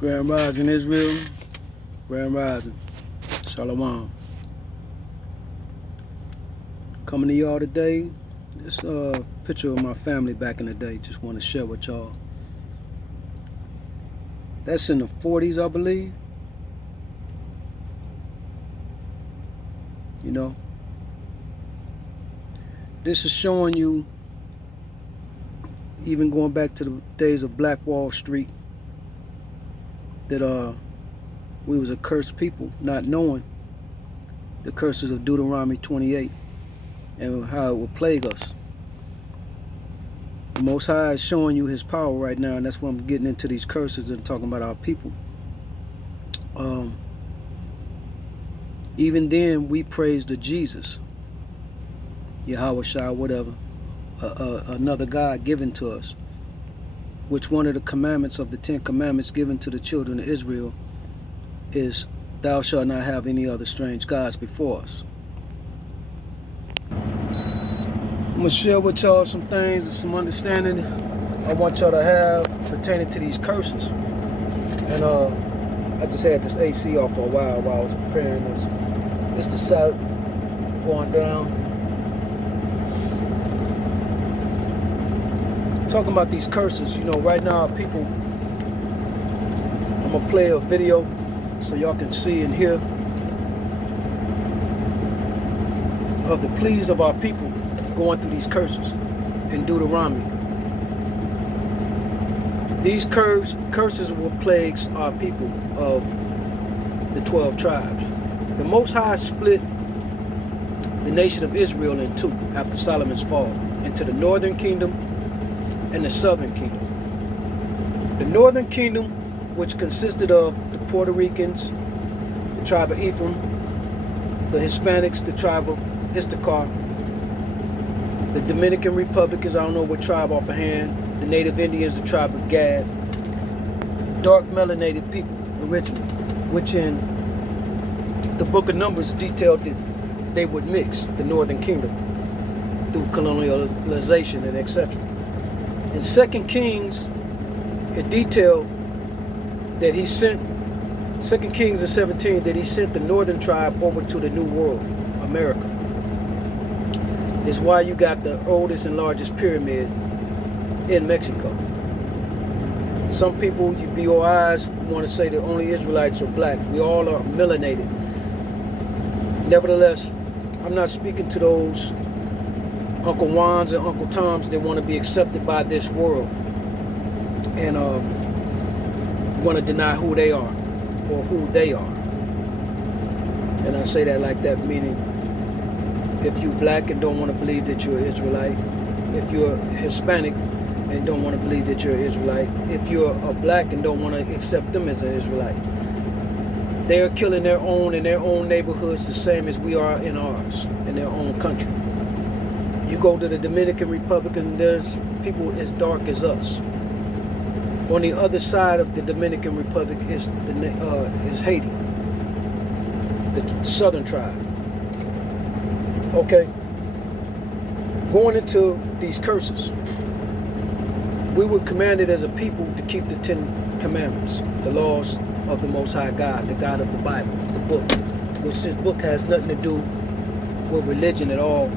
Grand Rising Israel, Grand Rising, Shalom. Coming to y'all today, this picture of my family back in the day, just want to share with y'all. That's in the 40s, I believe. You know, this is showing you, even going back to the days of Black Wall Street, that we was a cursed people, not knowing the curses of Deuteronomy 28 and how it will plague us. The Most High is showing you his power right now, and that's why I'm getting into these curses and talking about our people. Even then, we praise the Jesus, Yahweh Shai, whatever, another God given to us, which one of the commandments of the 10 commandments given to the children of Israel is, thou shalt not have any other strange gods before us. I'm going to share with y'all some things and some understanding I want y'all to have pertaining to these curses. And I just had this AC off for a while I was preparing this. It's the south going down. Talking about these curses, you know, right now people, I'm going to play a video so y'all can see and hear of the pleas of our people going through these curses in Deuteronomy. These curses will plague our people of the 12 tribes. The Most High split the nation of Israel in two after Solomon's fall, into the northern kingdom and the southern kingdom. The northern kingdom, which consisted of the Puerto Ricans, the tribe of Ephraim, the Hispanics, the tribe of Issachar, the Dominican Republicans, I don't know what tribe offhand, the Native Indians, the tribe of Gad, dark melanated people originally, which in the book of Numbers detailed that they would mix the northern kingdom through colonialization and etc. In 2 Kings, it detailed that he sent, 2 Kings 17, that he sent the northern tribe over to the New World, America. It's why you got the oldest and largest pyramid in Mexico. Some people, you BOIs, want to say that only Israelites are black. We all are melanated. Nevertheless, I'm not speaking to those Uncle Juans and Uncle Toms that want to be accepted by this world and want to deny who they are or who they are. And I say that like that, meaning if you're black and don't want to believe that you're an Israelite, if you're Hispanic and don't want to believe that you're an Israelite, if you're a black and don't want to accept them as an Israelite, they're killing their own in their own neighborhoods the same as we are in ours, in their own country. You go to the Dominican Republic and there's people as dark as us. On the other side of the Dominican Republic is Haiti, the southern tribe. Okay, going into these curses, we were commanded as a people to keep the 10 commandments, the laws of the Most High God, the God of the Bible, the book, which this book has nothing to do with religion at all.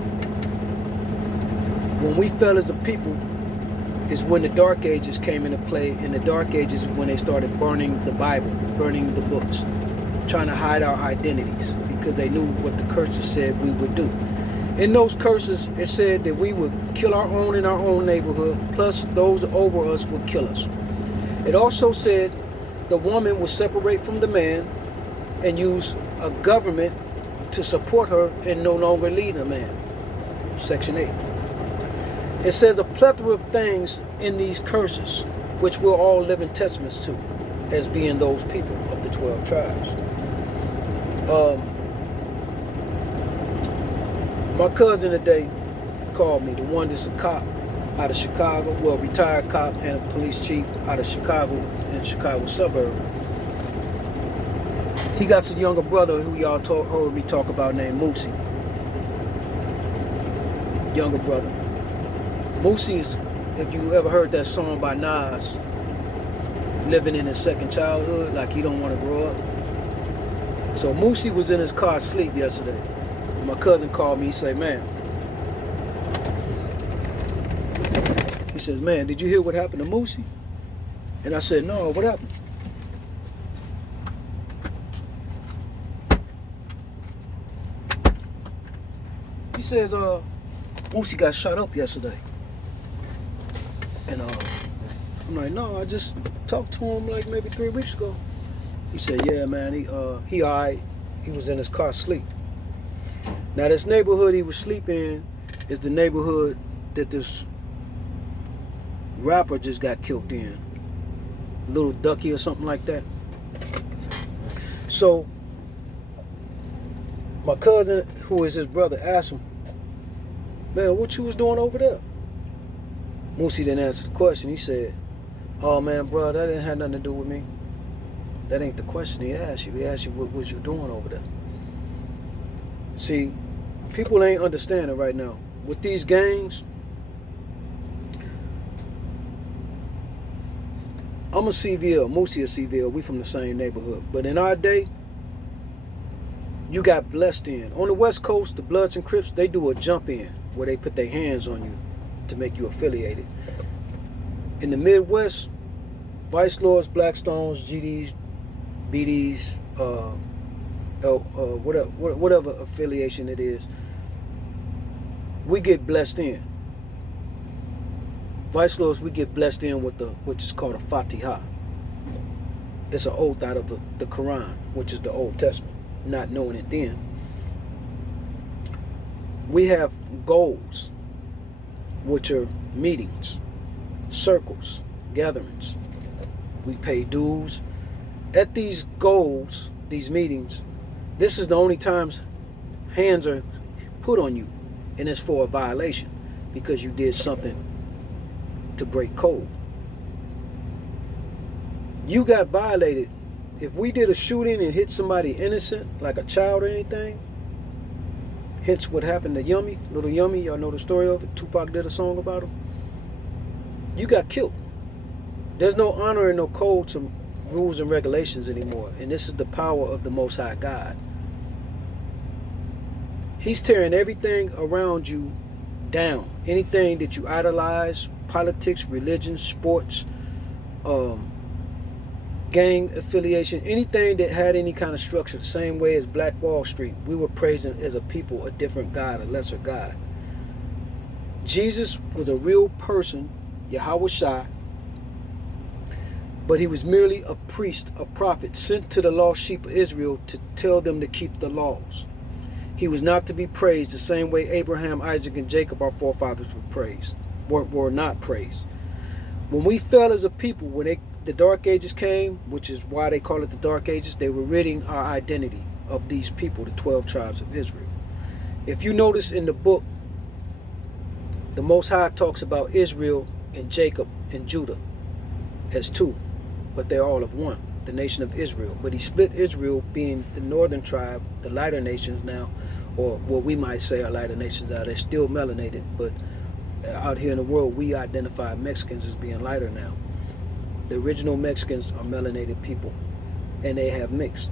When we fell as a people is when the Dark Ages came into play. In the Dark Ages is when they started burning the Bible, burning the books, trying to hide our identities because they knew what the curses said we would do. In those curses, it said that we would kill our own in our own neighborhood, plus those over us would kill us. It also said the woman would separate from the man and use a government to support her and no longer lead a man. Section 8. It says a plethora of things in these curses, which we're all living testaments to, as being those people of the 12 tribes. My cousin today called me, the one that's a cop out of Chicago, well, retired cop and a police chief out of Chicago and Chicago suburb. He got some younger brother who y'all heard me talk about named Moosey. Younger brother. Moosey's, if you ever heard that song by Nas, living in his second childhood, like he don't want to grow up. So Moosey was in his car asleep yesterday. My cousin called me. He said, man, he says, man, did you hear what happened to Moosey? And I said, no, what happened? He says, Moosey got shot up yesterday. And I'm like, no, I just talked to him like maybe 3 weeks ago. He said, yeah, man, he all right. He was in his car asleep. Now, this neighborhood he was sleeping in is the neighborhood that this rapper just got killed in. Little Ducky or something like that. So, my cousin, who is his brother, asked him, man, what you was doing over there? Moosey didn't answer the question. He said, oh, man, bro, that didn't have nothing to do with me. That ain't the question he asked you. He asked you what was you doing over there. See, people ain't understanding right now. With these gangs, I'm a CVL, Moosey a CVL. We from the same neighborhood. But in our day, you got blessed in. On the West Coast, the Bloods and Crips, they do a jump in where they put their hands on you to make you affiliated. In the Midwest, Vice Lords, Blackstones, GDs, BDs, whatever affiliation it is, we get blessed in. Vice Lords, we get blessed in with which is called a Fatiha. It's an oath out of the Quran, which is the Old Testament, not knowing it then. We have goals, which are meetings, circles, gatherings. We pay dues. At these goals, these meetings, this is the only times hands are put on you, and it's for a violation because you did something to break code. You got violated. If we did a shooting and hit somebody innocent, like a child or anything, hence what happened to Yummy, Little Yummy, y'all know the story of it. Tupac did a song about him. You got killed. There's no honor and no code to rules and regulations anymore. And this is the power of the Most High God. He's tearing everything around you down. Anything that you idolize, politics, religion, sports, gang affiliation, anything that had any kind of structure, the same way as Black Wall Street, we were praising as a people a different God, a lesser God. Jesus was a real person, Yahweh Shai, but he was merely a priest, a prophet, sent to the lost sheep of Israel to tell them to keep the laws. He was not to be praised the same way Abraham, Isaac, and Jacob, our forefathers, were not praised. When we fell as a people, when the Dark Ages came, which is why they call it the Dark Ages, they were ridding our identity of these people, the 12 tribes of Israel. If you notice in the book, the Most High talks about Israel and Jacob and Judah as two, but they're all of one, the nation of Israel. But he split Israel, being the northern tribe, the lighter nations now, or what we might say are lighter nations now. They're still melanated, but out here in the world, we identify Mexicans as being lighter now. The original Mexicans are melanated people, and they have mixed.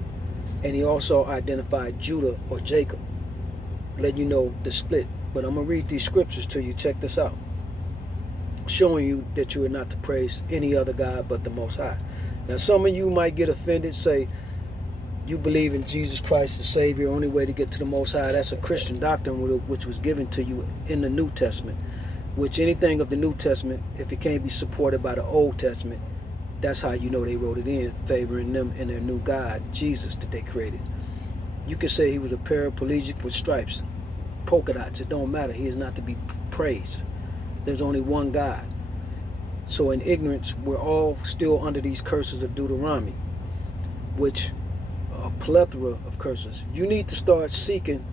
And he also identified Judah or Jacob, letting you know the split. But I'm going to read these scriptures to you. Check this out. Showing you that you are not to praise any other God but the Most High. Now, some of you might get offended, say you believe in Jesus Christ the Savior, only way to get to the Most High. That's a Christian doctrine which was given to you in the New Testament, which anything of the New Testament, if it can't be supported by the Old Testament, that's how you know they wrote it in, favoring them and their new God, Jesus, that they created. You could say he was a paraplegic with stripes, polka dots. It don't matter. He is not to be praised. There's only one God. So in ignorance, we're all still under these curses of Deuteronomy, which a plethora of curses. You need to start seeking.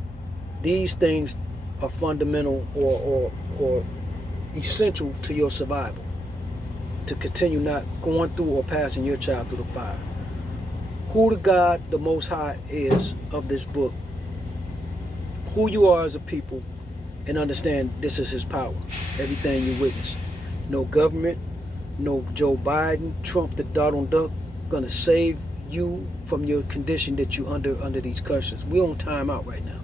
These things are fundamental or essential to your survival, to continue not going through or passing your child through the fire. Who the God, the Most High, is of this book, who you are as a people, and understand this is his power. Everything you witness. No government, No Joe Biden, Trump, the Donald Duck, gonna save you from your condition that you under these curses. We're on timeout right now.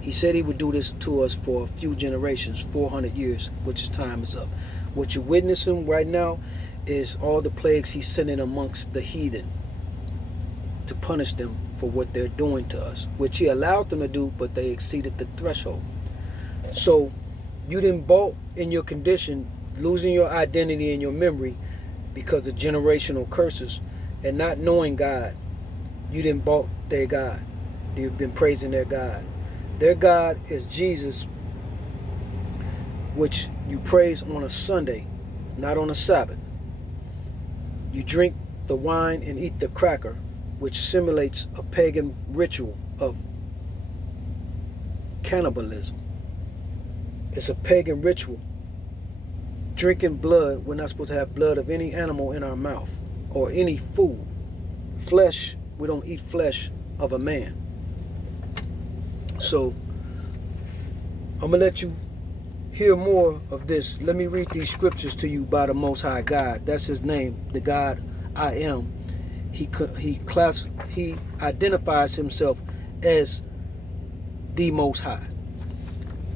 He said he would do this to us for a few generations, 400 years, which his time is up. What you're witnessing right now is all the plagues he's sending amongst the heathen to punish them for what they're doing to us, which he allowed them to do, but they exceeded the threshold. So you didn't balk in your condition, losing your identity and your memory because of generational curses and not knowing God. You didn't balk their God. They've been praising their God. Their God is Jesus, which you praise on a Sunday, not on a Sabbath. You drink the wine and eat the cracker, which simulates a pagan ritual of cannibalism. It's a pagan ritual. Drinking blood, we're not supposed to have blood of any animal in our mouth or any food. Flesh, we don't eat flesh of a man. So, I'm going to let you hear more of this. Let me read these scriptures to you by the Most High God. That's his name, the God I am. He identifies himself as the Most High.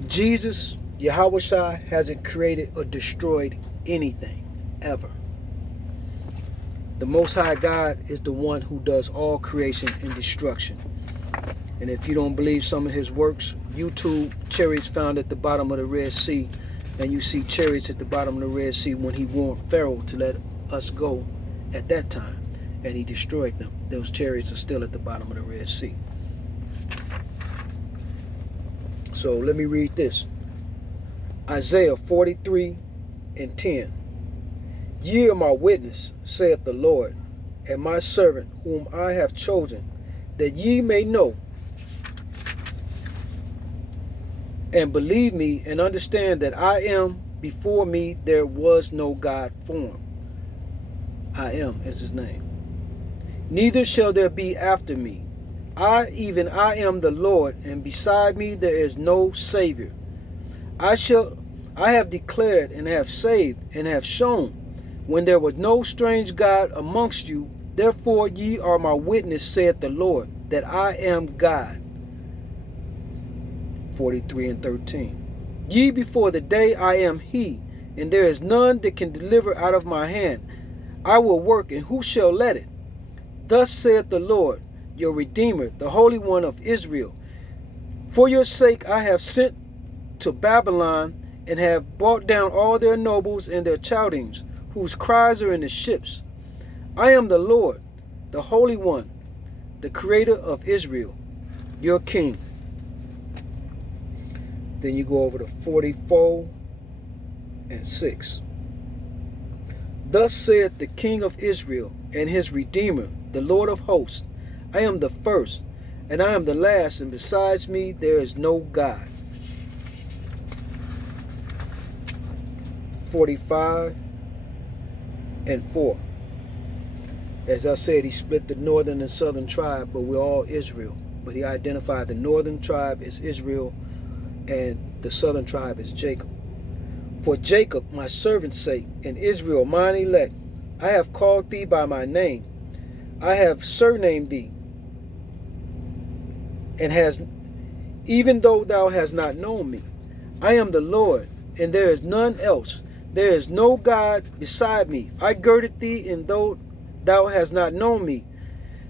Jesus, Yahushua, hasn't created or destroyed anything, ever. The Most High God is the one who does all creation and destruction. And if you don't believe some of his works, YouTube chariots found at the bottom of the Red Sea, and you see chariots at the bottom of the Red Sea when he warned Pharaoh to let us go at that time, and he destroyed them. Those chariots are still at the bottom of the Red Sea. So let me read this. Isaiah 43:10. Ye are my witness, saith the Lord, and my servant whom I have chosen, that ye may know and believe me and understand that I am. Before me there was no God formed. I am is his name. Neither shall there be after me. I am the Lord, and beside me there is no Savior. I have declared and have saved and have shown when there was no strange God amongst you. Therefore ye are my witness, saith the Lord, that I am God. 43:13. Ye before the day I am he, and there is none that can deliver out of my hand. I will work, and who shall let it? Thus saith the Lord, your Redeemer, the Holy One of Israel. For your sake I have sent to Babylon, and have brought down all their nobles and their Chaldeans, whose cries are in the ships. I am the Lord, the Holy One, the Creator of Israel, your King. Then you go over to 44:6. Thus saith the King of Israel and his Redeemer, the Lord of hosts, I am the first, and I am the last, and besides me there is no God. 45:4. As I said, he split the northern and southern tribe, but we're all Israel. But he identified the northern tribe as Israel, and the southern tribe is Jacob. For Jacob, my servant's sake, and Israel, mine elect, I have called thee by my name. I have surnamed thee, and even though thou hast not known me. I am the Lord, and there is none else. There is no God beside me. I girded thee, and though thou hast not known me,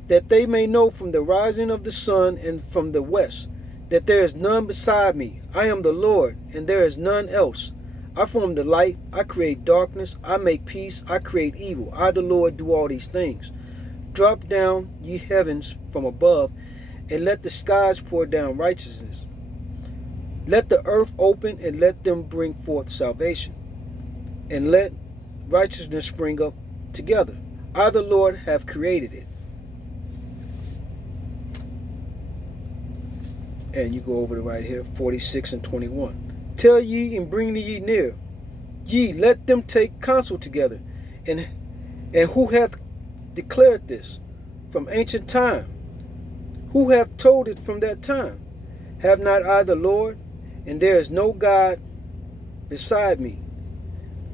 that they may know from the rising of the sun and from the west, that there is none beside me. I am the Lord, and there is none else. I form the light, I create darkness, I make peace, I create evil. I, the Lord, do all these things. Drop down, ye heavens, from above, and let the skies pour down righteousness. Let the earth open, and let them bring forth salvation, and let righteousness spring up together. I, the Lord, have created it. And you go over to right here, 46:21. Tell ye and bring ye near. Ye, let them take counsel together. And who hath declared this from ancient time? Who hath told it from that time? Have not I the Lord? And there is no God beside me,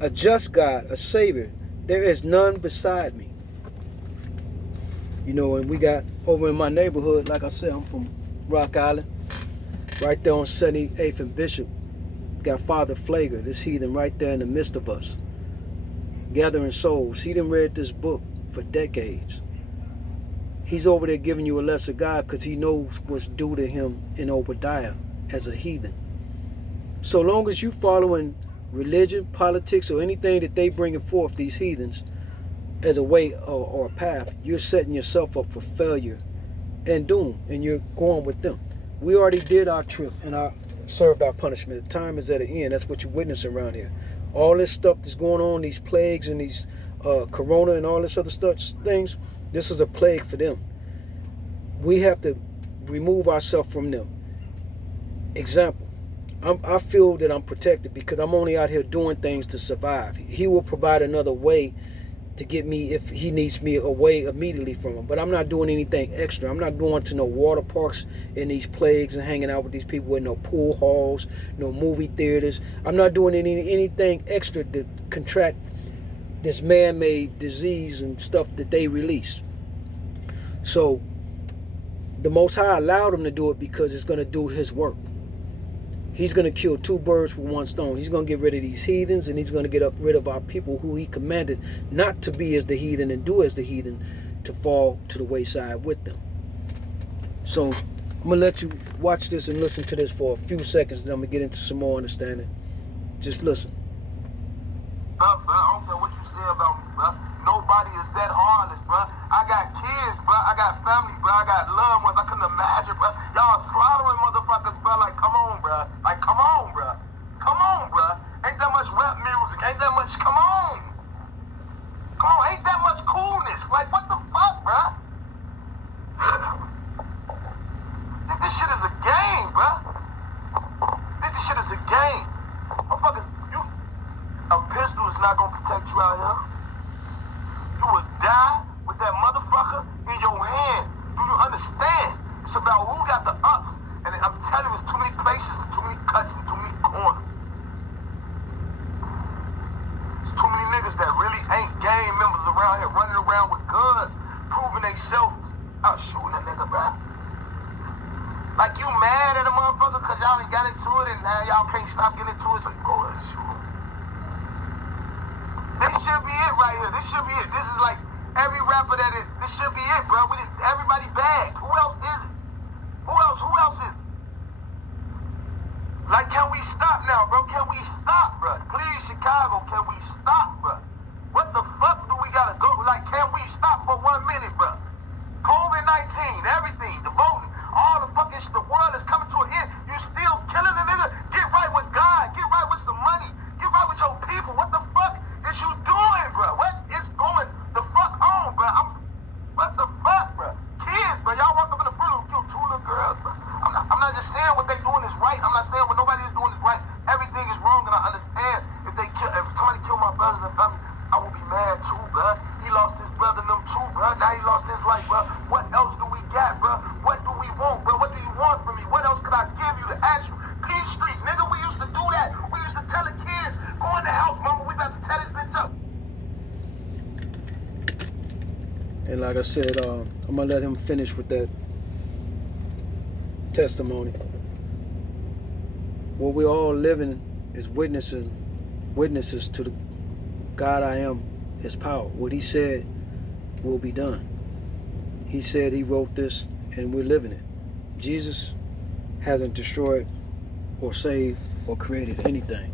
a just God, a Savior, There is none beside me. You know, and we got over in my neighborhood, like I said, I'm from Rock Island, right there on 78th and Bishop. Got Father Flager, this heathen right there in the midst of us, gathering souls. He done read this book for decades. He's over there giving you a lesser God because he knows what's due to him in Obadiah as a heathen. So long as you following religion, politics, or anything that they bringing forth, these heathens, as a way or a path, you're setting yourself up for failure and doom, and you're going with them. We already did our trip and served our punishment. The time is at an end. That's what you're witnessing around here. All this stuff that's going on, these plagues and these corona and all this other stuff, things, this is a plague for them. We have to remove ourselves from them. Example, I feel that I'm protected because I'm only out here doing things to survive. He will provide another way to get me if he needs me away immediately from him. But I'm not doing anything extra. I'm not going to no water parks in these plagues and hanging out with these people with no pool halls, no movie theaters. I'm not doing anything extra to contract this man-made disease and stuff that they release. So the Most High allowed him to do it because it's going to do his work. He's going to kill two birds with one stone. He's going to get rid of these heathens, and he's going to get rid of our people who he commanded not to be as the heathen and do as the heathen, to fall to the wayside with them. So I'm going to let you watch this and listen to this for a few seconds, then I'm going to get into some more understanding. Just listen. Bro, I don't care what you say about me, bro. Nobody is that heartless, bro. I got kids, bro. I got family, bro. I got loved ones. I couldn't imagine, bro. Y'all slaughtering motherfuckers, bro. Like, come on, bro. Like, come on, bro. Come on, bro. Ain't that much rap music. Ain't that much, come on. Come on, ain't that much coolness. Like, what the fuck, bro? This shit is a game, bro. This shit is a game. Motherfuckers, a pistol is not gonna protect you out here. You will die with that motherfucker in your hand. Do you understand? It's about who got the ups. And I'm telling you, it's too many places, too many cuts, and too many corners. There's too many niggas that really ain't gang members around here running around with guns, proving they self out shooting a nigga, bro. Like you mad at a motherfucker because y'all ain't got into it and now y'all can't stop getting into it, so you go ahead and shoot him. This should be it right here. This should be it. This is like every rapper that is. This should be it, bro. Everybody bad. Who else is it? Who else is it? Like, can we stop now, bro? Can we stop, bro? Please, Chicago, can we stop, bro? What the fuck do we gotta go? Like, can we stop for 1 minute, bro? COVID-19, everything, the voting, all the fucking shit, the world is coming to an end. You still killing a nigga? Get right with God. Get right with some money. Get right with your people. What the fuck is you doing, bro? What is going the fuck on, bro? What the fuck, bro? Kids, bro. Y'all walk up in the front and kill 2 little girls, bro. I'm not just saying what they doing is right. I'm not saying what nobody is doing is right. Everything is wrong, and I understand if somebody kill my brothers and family, I will be mad too, bro. He lost his brother and them too, bro. Now he lost his life, bro. What else do we got, bro? What do we want, bro? What do you want from me? What else could I give you to ask you? Peace Street, nigga, we used to do that. We used to tell the kids, go in the house, mama, we about to tear this bitch up. And like I said, I'm going to let him finish with that testimony. What we're all living is witnesses to the God I am, his power. What he said will be done. He said he wrote this and we're living it. Jesus hasn't destroyed or saved or created anything.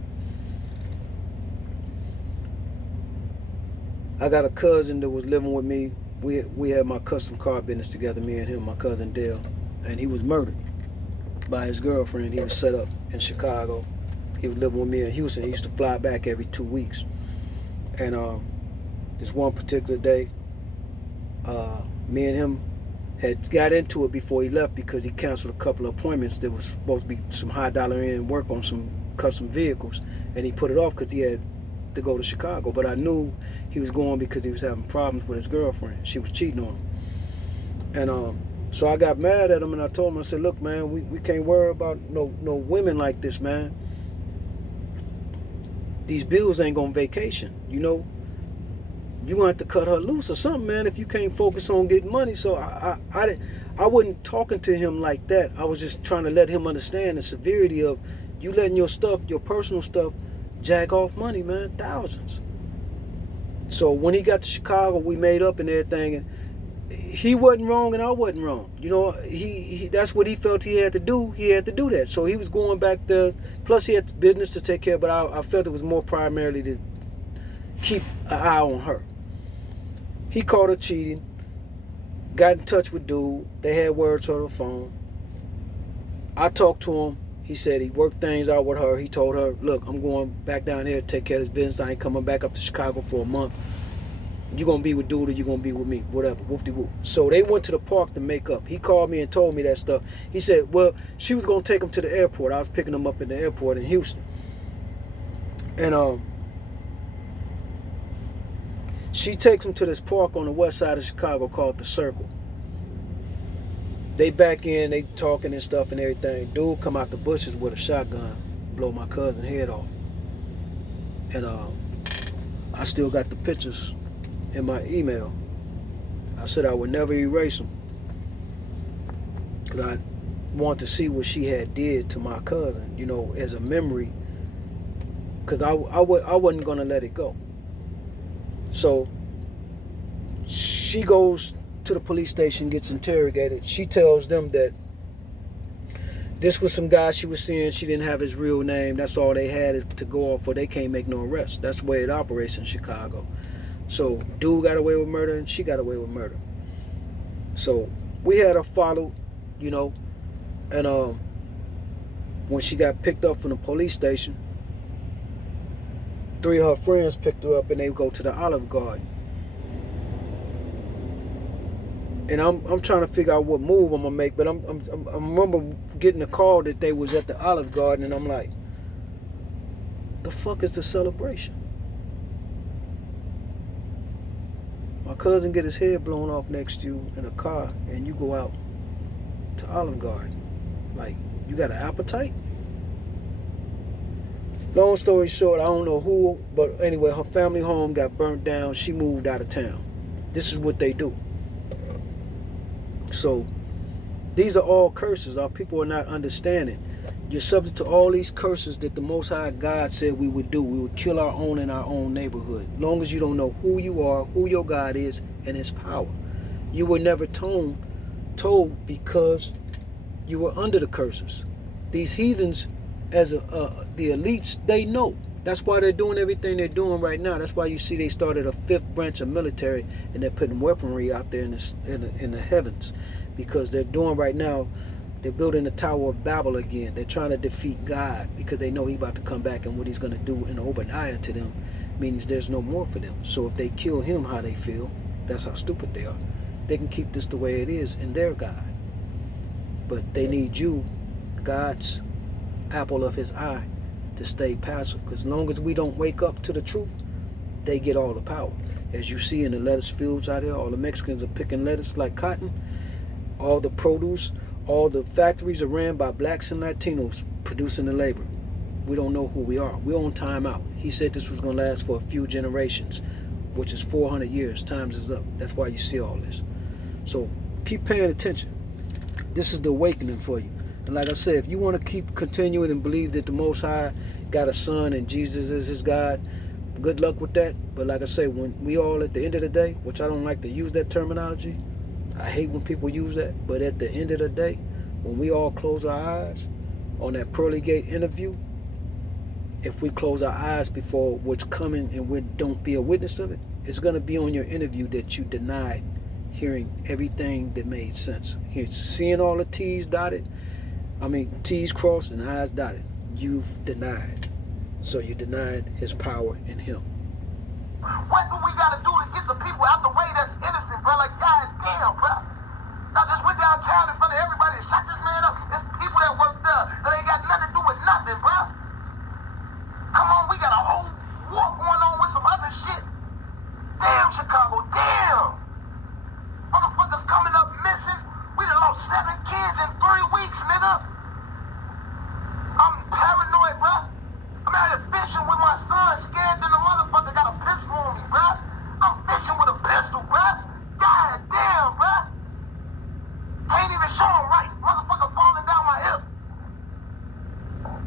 I got a cousin that was living with me. We had my custom car business together, me and him, my cousin Dale, and he was murdered by his girlfriend. He was set up in Chicago. He was living with me in Houston. He used to fly back every 2 weeks. And this one particular day, me and him had got into it before he left because he canceled a couple of appointments. There was supposed to be some high dollar in work on some custom vehicles, and he put it off because he had to go to Chicago. But I knew he was going because he was having problems with his girlfriend. She was cheating on him. And so I got mad at him, and I told him, I said, look, man, we can't worry about no women like this, man. These bills ain't gonna vacation, you know. You gonna have to cut her loose or something, man, if you can't focus on getting money. So I wasn't talking to him like that. I was just trying to let him understand the severity of you letting your stuff, your personal stuff, jag off money, man, thousands. So when he got to Chicago, we made up and everything, and he wasn't wrong and I wasn't wrong. You know, he that's what he felt he had to do. He had to do that. So he was going back there. Plus he had business to take care of, but I felt it was more primarily to keep an eye on her. He caught her cheating, got in touch with dude. They had words on the phone. I talked to him. He said he worked things out with her. He told her, look, I'm going back down here to take care of this business. I ain't coming back up to Chicago for a month. You gonna be with dude or you gonna be with me? Whatever, whoop-de-whoop. So they went to the park to make up. He called me and told me that stuff. He said, well, she was gonna take him to the airport. I was picking him up at the airport in Houston. And she takes him to this park on the west side of Chicago called The Circle. They back in, they talking and stuff and everything. Dude come out the bushes with a shotgun, blow my cousin's head off. And I still got the pictures in my email. I said I would never erase them because I want to see what she had did to my cousin, you know, as a memory, because I wasn't going to let it go. So she goes to the police station, gets interrogated. She tells them that this was some guy she was seeing. She didn't have his real name. That's all they had is to go off for. They can't make no arrest. That's the way it operates in Chicago. So dude got away with murder and she got away with murder. So we had her followed, you know, and when she got picked up from the police station, 3 of her friends picked her up and they go to the Olive Garden. And I'm trying to figure out what move I'm gonna make, but I remember getting a call that they was at the Olive Garden, and I'm like, the fuck is the celebration? My cousin get his head blown off next to you in a car, and you go out to Olive Garden. Like, you got an appetite? Long story short, I don't know who, but anyway, her family home got burnt down. She moved out of town. This is what they do. So these are all curses. Our people are not understanding. You're subject to all these curses that the Most High God said we would do. We would kill our own in our own neighborhood. Long as you don't know who you are, who your God is, and His power. You were never told because you were under the curses. These heathens, as the elites, they know. That's why they're doing everything they're doing right now. That's why you see they started a 5th branch of military and they're putting weaponry out there in the heavens, because they're doing right now. They're building the Tower of Babel again. They're trying to defeat God because they know He's about to come back, and what He's going to do in Obadiah to them means there's no more for them. So if they kill Him, how they feel, that's how stupid they are. They can keep this the way it is in their God, but they need you, God's apple of His eye, to stay passive, because as long as we don't wake up to the truth, they get all the power. As you see in the lettuce fields out here, all the Mexicans are picking lettuce like cotton. All the produce, all the factories are ran by blacks and Latinos producing the labor. We don't know who we are. We're on time out. He said this was going to last for a few generations, which is 400 years. Times is up. That's why you see all this. So keep paying attention. This is the awakening for you. And like I said, if you want to keep continuing and believe that the Most High got a son and Jesus is His God, good luck with that. But like I say, when we all at the end of the day, which I don't like to use that terminology, I hate when people use that, but at the end of the day, when we all close our eyes on that pearly gate interview, if we close our eyes before what's coming and we don't be a witness of it, it's going to be on your interview that you denied hearing everything that made sense. Seeing all the T's dotted, T's crossed and I's dotted. You've denied. So you denied His power in Him. What do we gotta do to get the people out the way that's innocent, bro? Like, goddamn, bro. I just went downtown in front of everybody and shot this man up. There's people that work there that ain't got nothing to do with nothing, bro. Come on, we got a whole war going on with some other shit. Damn, Chicago, damn. Motherfuckers coming up missing. We done lost 7 kids in 3 weeks, nigga. I'm paranoid, bro. I'm out here fishing with my son, scared than the motherfucker got a pistol on me, bro. I'm fishing even show him right. Motherfucker falling down my hip.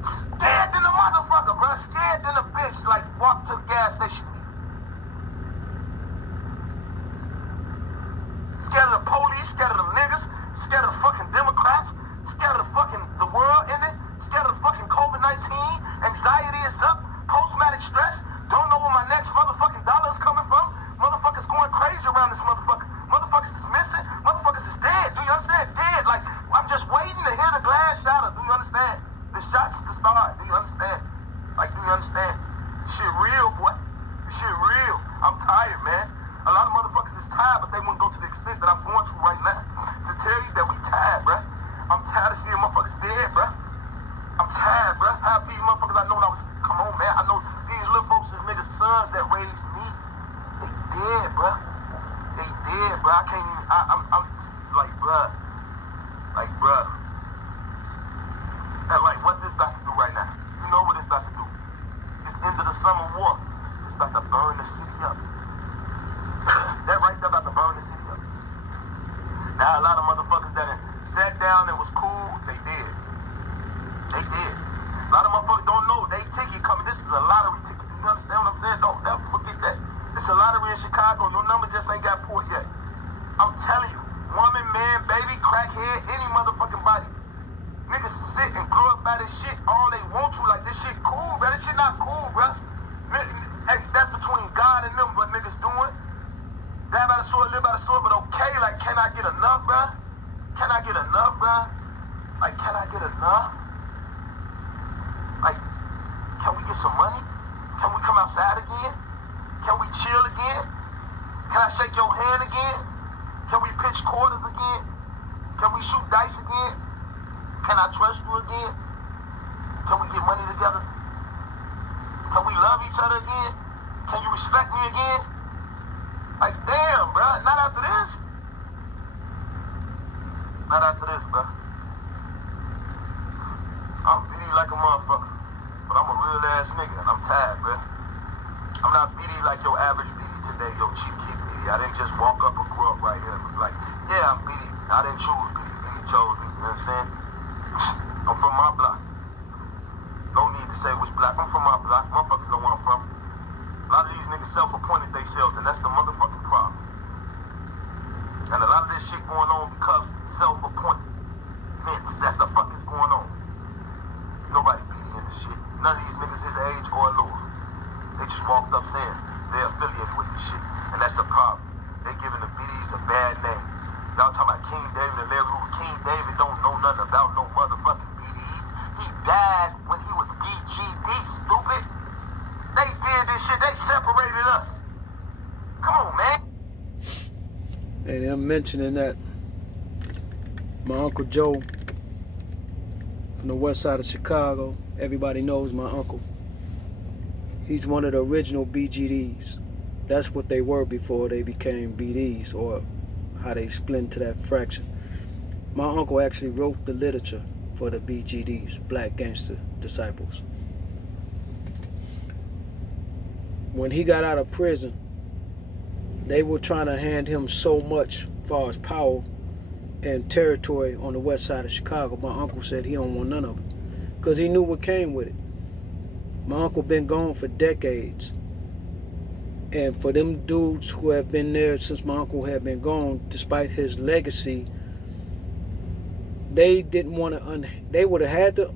Scared than a motherfucker, bro. Scared than a bitch. Like, walk to the gas station. Scared of the police, scared of the niggas, scared of the fucking Democrats, scared of the fucking the world in it, scared of the fucking COVID-19. Anxiety is up. Post-traumatic stress. Don't know where my next motherfucking dollar is coming from. Motherfuckers going crazy around this motherfucker. Motherfuckers is missing. Motherfuckers is dead. Do you understand? Dead. Like, I'm just waiting to hear the glass shatter. Do you understand? The shots to start. Do you understand? Like, do you understand? This shit real, boy. This shit real. I'm tired, man. A lot of motherfuckers is tired, but they wouldn't go to the extent that I'm going to right now. To tell you that we tired, bruh. I'm tired of seeing motherfuckers dead, bruh. I'm tired, bruh. Half these motherfuckers I know when I was, come on, man. I know these little folks is niggas' sons that raised me. They dead, bruh. They dead, bruh. I can't even, I'm like, bruh. Like, bruh. And like, what this about to do right now? You know what it's about to do. It's end of the summer war. It's about to burn the city up. That right there about to burn the city up. Now a lot of motherfuckers that sat down and was cool, they did. They did. A lot of motherfuckers don't know they ticket coming. This is a lottery ticket. You understand what I'm saying? Don't never forget that. It's a lottery in Chicago. Your number just ain't got pulled yet. I'm telling you, woman, man, baby, crackhead, any motherfucking body. Niggas sit and grow up by this shit all they want to. Like, this shit cool, bro. This shit not cool, bro. Hey, that's between God and them, what niggas doing. Die by the sword, live by the sword, but okay, like, can I get enough, bruh? Can I get enough, bruh? Like, can I get enough? Like, can we get some money? Can we come outside again? Can we chill again? Can I shake your hand again? Can we pitch quarters again? Can we shoot dice again? Can I trust you again? Can we get money together? Can we love each other again? Can you respect me again? Like, damn, bro. Not after this. Not after this, bro. I'm beady like a motherfucker. But I'm a real ass nigga, and I'm tired, bro. I'm not beady like your average beady today, your cheap kid beady. I didn't just walk up and grow up right here. It was like, yeah, I'm beady. I didn't choose beady. Beady chose me. You understand? I'm from my block. No need to say which block. I'm from my block. Motherfuckers know where I'm from. A lot of these niggas self-appointed themselves, and that's the motherfucking problem. And a lot of this shit going on because self-appointments. That's the fuck is going on. Nobody beating in this shit. None of these niggas his age or lower. They just walked up saying they're affiliated with this shit. And that's the problem. They giving the BDs a bad name. Y'all talking about King David and Larry Hoover. King David don't know nothing about no motherfucking BDs. He died when he was BGD, stupid. They did this shit. They separated us. Come on, man. And I'm mentioning that my Uncle Joe from the west side of Chicago, everybody knows my uncle. He's one of the original BGDs. That's what they were before they became BDs, or how they split into that fraction. My uncle actually wrote the literature for the BGDs, Black Gangster Disciples. When he got out of prison, they were trying to hand him so much as far as power and territory on the west side of Chicago. My uncle said he don't want none of it because he knew what came with it. My uncle been gone for decades, and for them dudes who have been there since my uncle had been gone, despite his legacy, they didn't want to they would have had to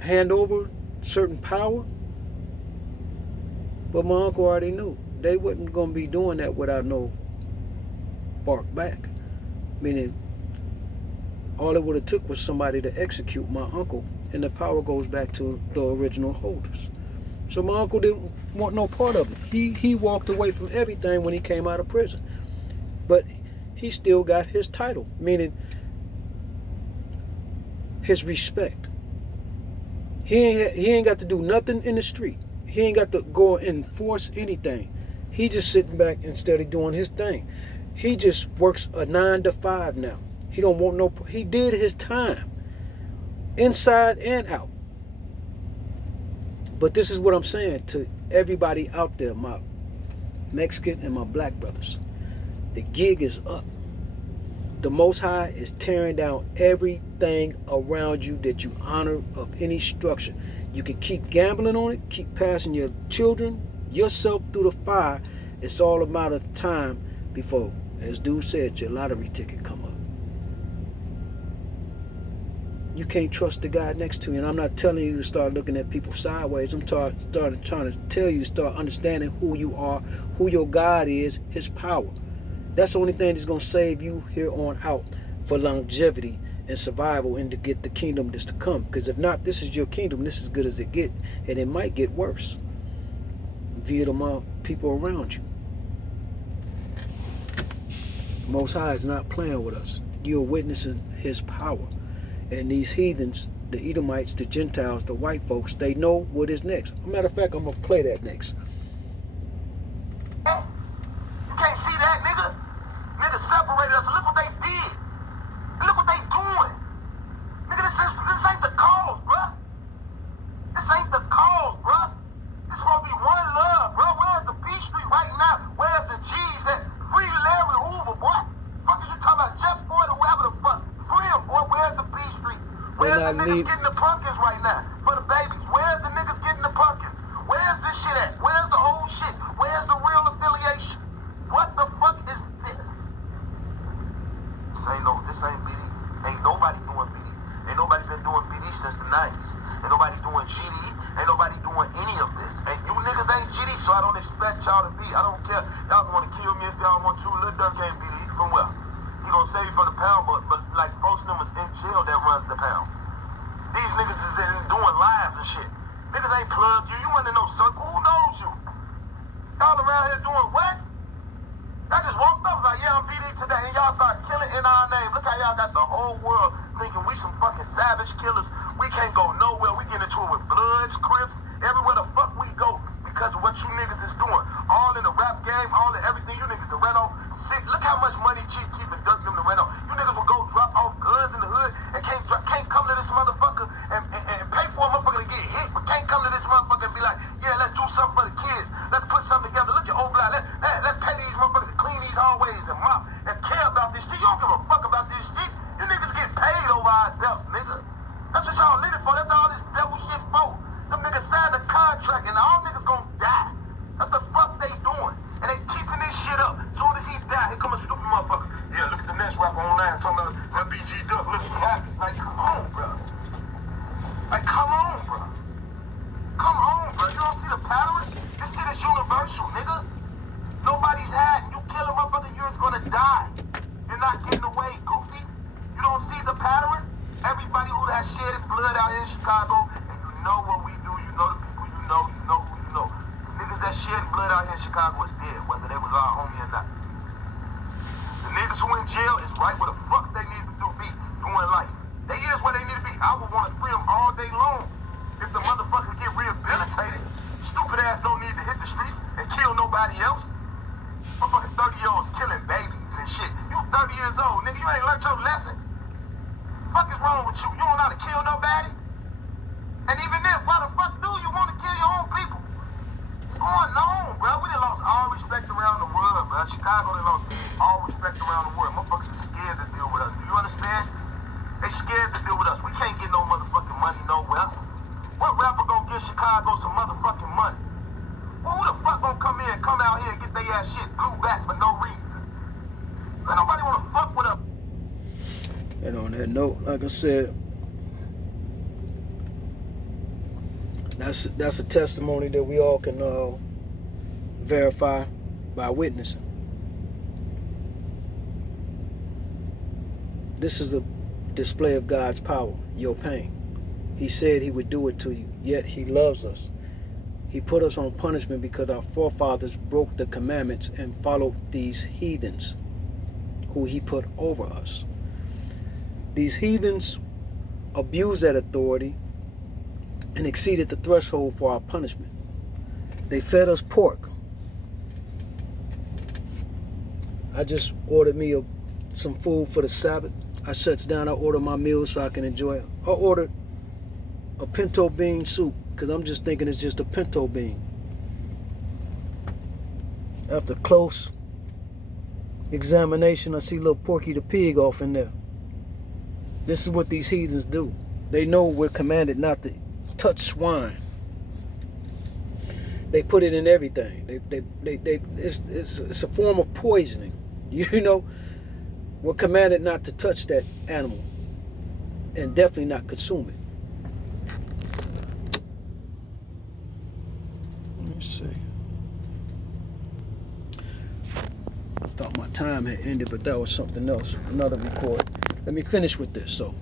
hand over certain power. But my uncle already knew they wasn't going to be doing that without no bark back. Meaning, all it would have took was somebody to execute my uncle, and the power goes back to the original holders. So my uncle didn't want no part of it. He walked away from everything when he came out of prison. But he still got his title, meaning his respect. He ain't got to do nothing in the street. He ain't got to go and enforce anything. He just sitting back instead of doing his thing. He just works a 9 to 5 now. He don't want no. He did his time, inside and out. But this is what I'm saying to everybody out there, my Mexican and my black brothers. The gig is up. The Most High is tearing down everything around you that you honor of any structure. You can keep gambling on it, keep passing your children, yourself through the fire. It's all a matter of time before, as dude said, your lottery ticket come up. You can't trust the guy next to you. And I'm not telling you to start looking at people sideways. I'm trying to tell you to start understanding who you are, who your God is, his power. That's the only thing that's going to save you here on out for longevity and survival and to get the kingdom that's to come. Because if not, this is your kingdom. This is as good as it get. And it might get worse via the people around you. The Most High is not playing with us. You're witnessing his power. And these heathens, the Edomites, the Gentiles, the white folks, they know what is next. As a matter of fact, I'm going to play that next. You can't see that, nigga. Niggas separated us. Look what they did. And look what they doing. Nigga, this ain't the cause, bruh. This ain't the cause, bruh. This supposed to be one love, bro. Where's the P Street right now? Where's the G's at? Free Larry Hoover, boy. Fuck is you talking about? Jeff Ford or whoever the fuck. Free him, boy. Where's the P Street? Where's the niggas getting the pumpkins right now for the babies? Where's the niggas getting the pumpkins? Where's this shit at? Where's the old shit? Where's the real affiliation? What the fuck is this? This ain't BD. Ain't nobody doing BD. Ain't nobody been doing BD since the 90s. Ain't nobody doing GD. Ain't nobody doing any of this. And you niggas ain't GD, so I don't expect y'all to be. I don't care. Y'all want to kill me if y'all want to. Lil Durk ain't BD. From where? He gonna save you from the pound, but like folks numbers in jail that runs the pound. These niggas is in doing lives and shit. Niggas ain't plugged you. You ain't in no circle. Who knows you? Y'all around here doing what? I just walked up like, yeah, I'm BD today, and y'all start killing in our name. Look how y'all got the whole world thinking we some fucking savage killers. We can't go nowhere. We get into it with Bloods, Crips, everywhere the fuck we go because of what you niggas is doing. All in the rap game, all in everything you niggas to rent off. Look how much money Chief keeping Dirk them to rent off. You niggas will go drop off guns in the hood and can't come to this motherfucker and pay for a motherfucker to get hit, but can't come to this motherfucker and be like, yeah, let's do something for the kids. Let's put something together. Look at old black. Let's pay these motherfuckers to clean these hallways and mop and care about this shit. You don't give a fuck about this shit. You niggas get paid over our deaths, nigga. That's what y'all living for. That's all this devil shit for. Them niggas signed a contract and all niggas gonna die. What the fuck they doing? And they keeping this shit up. Soon as he die, here come a stupid motherfucker. Yeah, look at the next rapper online talking about that BG Duck. Look, he happy. Like, come on, bro. Like, come on, bro. Come on, bro. You don't see the pattern? This shit is universal, nigga. Nobody's hiding. You kill a motherfucker, you're gonna die. You're not getting away, goofy. You don't see the pattern? Everybody who has shedded blood out here in Chicago, and you know what we do, you know the people you know who you know. The niggas that shed blood out here in Chicago is dead, whether they was our homie or not. The niggas who in jail is right where the fuck they need to be doing life. They is where they need to be. I would want to free them all day long. If the motherfuckers get rehabilitated, stupid ass don't need to hit the streets and kill nobody else. Motherfucking 30-year-olds killing babies and shit. You 30 years old, nigga, you ain't learned your lesson. Fuck is wrong with you? You don't know how to kill nobody? And even if, why the fuck do you want to kill your own people? What's going on, bro? We done lost all respect around the world, bro. Chicago done lost all respect around the world. Motherfuckers are scared to deal with us. Do you understand? They scared to deal with us. We can't get no motherfucking money nowhere. What rapper gonna get Chicago some motherfucking money? Well, who the fuck gonna come out here and get their ass shit blew back for no reason? Man, nobody wanna fuck with us. And on that note, like I said, that's a testimony that we all can verify by witnessing. This is a display of God's power, your pain. He said he would do it to you, yet he loves us. He put us on punishment because our forefathers broke the commandments and followed these heathens who he put over us. These heathens abused that authority and exceeded the threshold for our punishment. They fed us pork. I just ordered me some food for the Sabbath. I shuts down, I order my meals so I can enjoy it. I ordered a pinto bean soup because I'm just thinking it's just a pinto bean. After close examination, I see little Porky the Pig off in there. This is what these heathens do. They know we're commanded not to touch swine. They put it in everything. It's a form of poisoning. You know, we're commanded not to touch that animal and definitely not consume it. Let me see. I thought my time had ended, but that was something else, another record. Let me finish with this. So,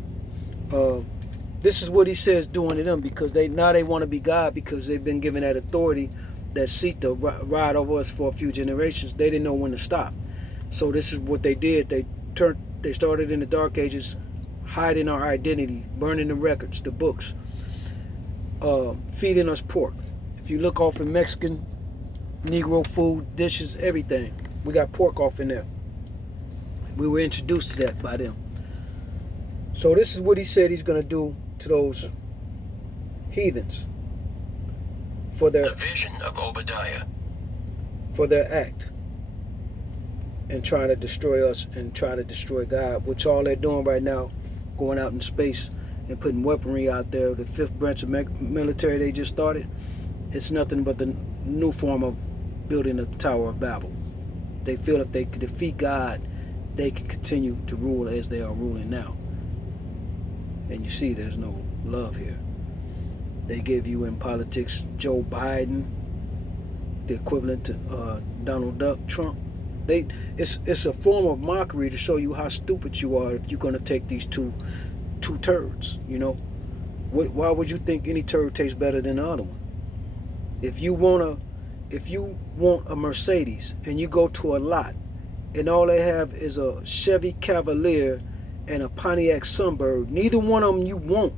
this is what he says doing to them, because they want to be God, because they've been given that authority, that seat to ride over us for a few generations. They didn't know when to stop. So this is what they did. They started in the Dark Ages, hiding our identity, burning the records, the books, feeding us pork. If you look off in Mexican, Negro food, dishes, everything, we got pork off in there. We were introduced to that by them. So this is what he said he's going to do to those heathens for their the vision of Obadiah, for their act and trying to destroy us and try to destroy God, which all they're doing right now, going out in space and putting weaponry out there. The 5th branch of military they just started, it's nothing but the new form of building the Tower of Babel. They feel if they could defeat God, they can continue to rule as they are ruling now. And you see there's no love here. They give you in politics Joe Biden, the equivalent to Donald Duck, Trump. It's a form of mockery to show you how stupid you are if you're going to take these two turds, you know. Why would you think any turd tastes better than the other one? If you want a Mercedes and you go to a lot and all they have is a Chevy Cavalier and a Pontiac Sunbird, neither one of them you want.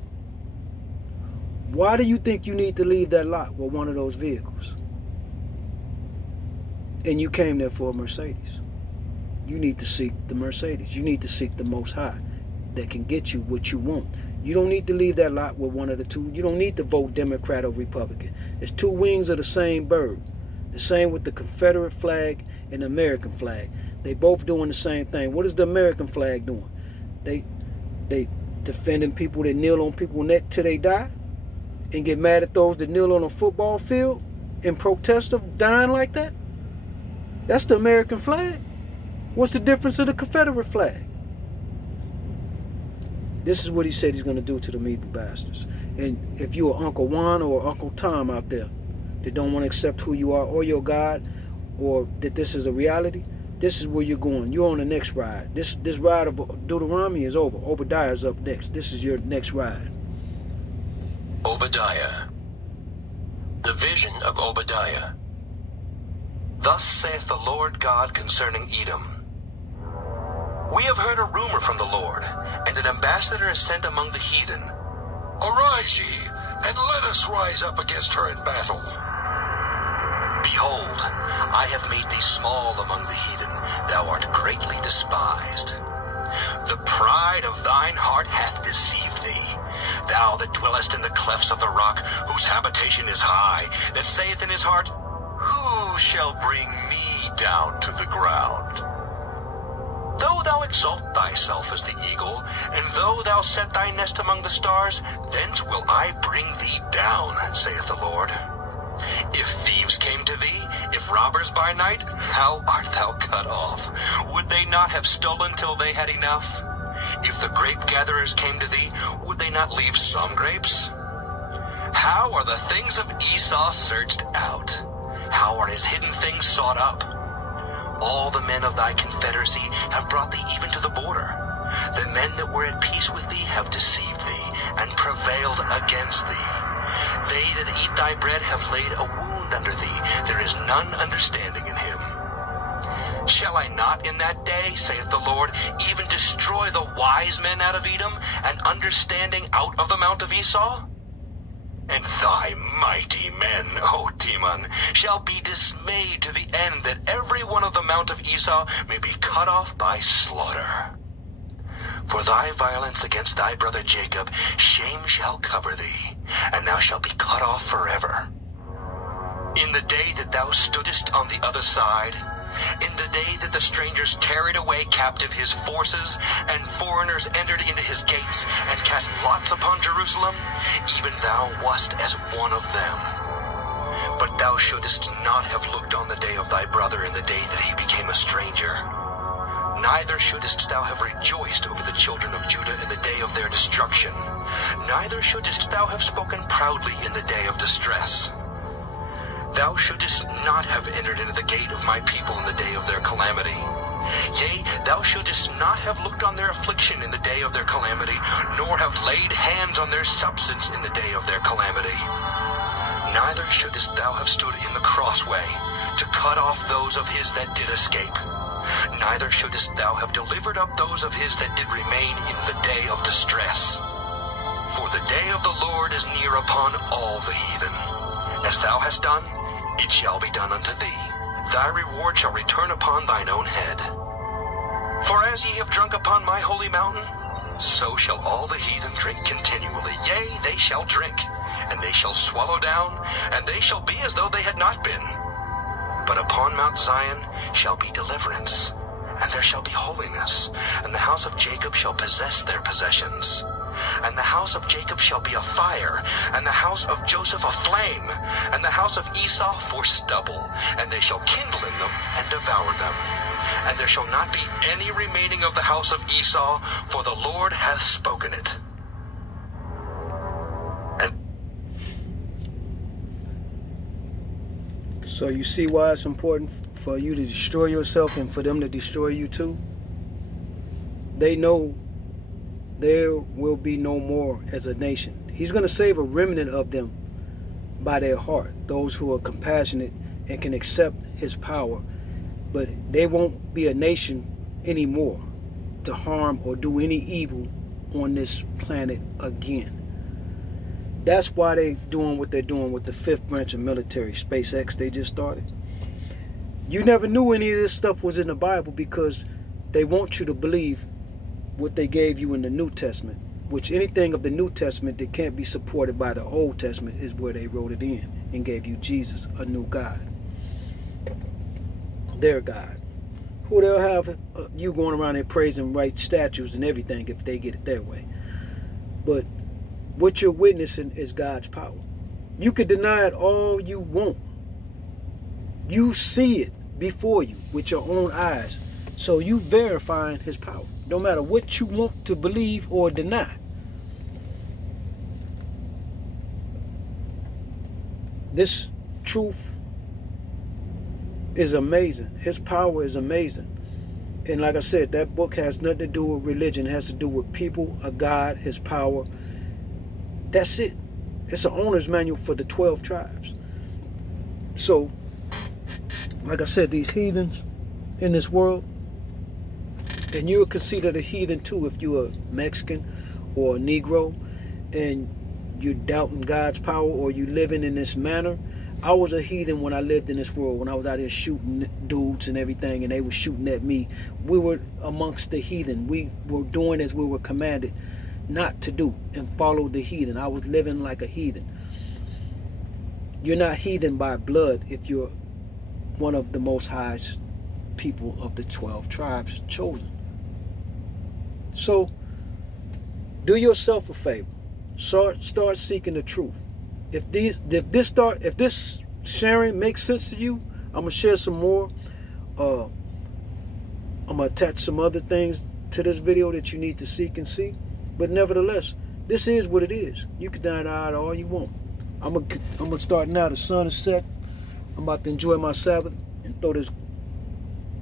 Why do you think you need to leave that lot with one of those vehicles? And you came there for a Mercedes. You need to seek the Mercedes. You need to seek the Most High that can get you what you want. You don't need to leave that lot with one of the two. You don't need to vote Democrat or Republican. It's two wings of the same bird. The same with the Confederate flag and the American flag. They both doing the same thing. What is the American flag doing? They defending people that kneel on people's neck till they die, and get mad at those that kneel on a football field in protest of dying like that. That's the American flag. What's the difference of the Confederate flag? This is what he said he's going to do to them evil bastards. And if you're Uncle Juan or Uncle Tom out there that don't want to accept who you are or your God, or that this is a reality, this is where you're going. You're on the next ride. This ride of Deuteronomy is over. Obadiah is up next. This is your next ride. Obadiah, the vision of Obadiah. Thus saith the Lord God concerning Edom. We have heard a rumor from the Lord, and an ambassador is sent among the heathen. Arise ye, and let us rise up against her in battle. Behold, I have made thee small among the heathen, thou art greatly despised. The pride of thine heart hath deceived thee, thou that dwellest in the clefts of the rock, whose habitation is high, that saith in his heart, Who shall bring me down to the ground? Though thou exalt thyself as the eagle, and though thou set thy nest among the stars, thence will I bring thee down, saith the Lord. If thieves came to thee, if robbers by night, how art thou cut off? Would they not have stolen till they had enough? If the grape gatherers came to thee, would they not leave some grapes? How are the things of Esau searched out? How are his hidden things sought up? All the men of thy confederacy have brought thee even to the border. The men that were at peace with thee have deceived thee, and prevailed against thee. They that eat thy bread have laid a wound under thee. There is none understanding in him. Shall I not in that day, saith the Lord, even destroy the wise men out of Edom, and understanding out of the mount of Esau? And thy mighty men, O Teman, shall be dismayed to the end that every one of the mount of Esau may be cut off by slaughter. For thy violence against thy brother Jacob, shame shall cover thee, and thou shalt be cut off forever. In the day that thou stoodest on the other side, in the day that the strangers carried away captive his forces, and foreigners entered into his gates, and cast lots upon Jerusalem, even thou wast as one of them. But thou shouldest not have looked on the day of thy brother in the day that he became a stranger. Neither shouldest thou have rejoiced over the children of Judah in the day of their destruction. Neither shouldest thou have spoken proudly in the day of distress. Thou shouldest not have entered into the gate of my people in the day of their calamity. Yea, thou shouldest not have looked on their affliction in the day of their calamity, nor have laid hands on their substance in the day of their calamity. Neither shouldest thou have stood in the crossway to cut off those of his that did escape. Neither shouldest thou have delivered up those of his that did remain in the day of distress. For the day of the Lord is near upon all the heathen. As thou hast done, it shall be done unto thee. Thy reward shall return upon thine own head. For as ye have drunk upon my holy mountain, so shall all the heathen drink continually. Yea, they shall drink, and they shall swallow down, and they shall be as though they had not been. But upon Mount Zion shall be deliverance, and there shall be holiness, and the house of Jacob shall possess their possessions. And the house of Jacob shall be a fire, and the house of Joseph a flame, and the house of Esau for stubble, and they shall kindle in them and devour them. And there shall not be any remaining of the house of Esau, for the Lord hath spoken it. So you see why it's important for you to destroy yourself and for them to destroy you too? They know there will be no more as a nation. He's going to save a remnant of them by their heart, those who are compassionate and can accept his power. But they won't be a nation anymore to harm or do any evil on this planet again. That's why they're doing what they're doing with the 5th branch of military, SpaceX they just started. You never knew any of this stuff was in the Bible because they want you to believe what they gave you in the New Testament, which anything of the New Testament that can't be supported by the Old Testament is where they wrote it in and gave you Jesus, a new God, their God, who they'll have you going around and praising, right, statues and everything if they get it their way. But what you're witnessing is God's power. You can deny it all you want. You see it before you with your own eyes. So you verifying his power, no matter what you want to believe or deny. This truth is amazing. His power is amazing. And like I said, that book has nothing to do with religion. It has to do with people, a God, his power. That's it. It's an owner's manual for the 12 tribes. So, like I said, these heathens in this world, and you're considered a heathen too if you're a Mexican or a Negro and you're doubting God's power or you living in this manner. I was a heathen when I lived in this world, when I was out here shooting dudes and everything and they were shooting at me. We were amongst the heathen. We were doing as we were commanded not to do and follow the heathen. I was living like a heathen. You're not heathen by blood if you're one of the Most High's people of the 12 tribes chosen. So do yourself a favor. Start seeking the truth. If this sharing makes sense to you, I'm gonna share some more. I'm gonna attach some other things to this video that you need to seek and see. But nevertheless, this is what it is. You can deny it all you want. I'm gonna start now. The sun is set. I'm about to enjoy my Sabbath and throw this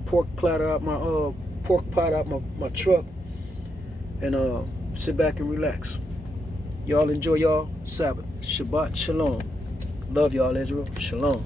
pork platter out my truck and sit back and relax. Y'all enjoy y'all Sabbath. Shabbat Shalom. Love y'all, Israel. Shalom.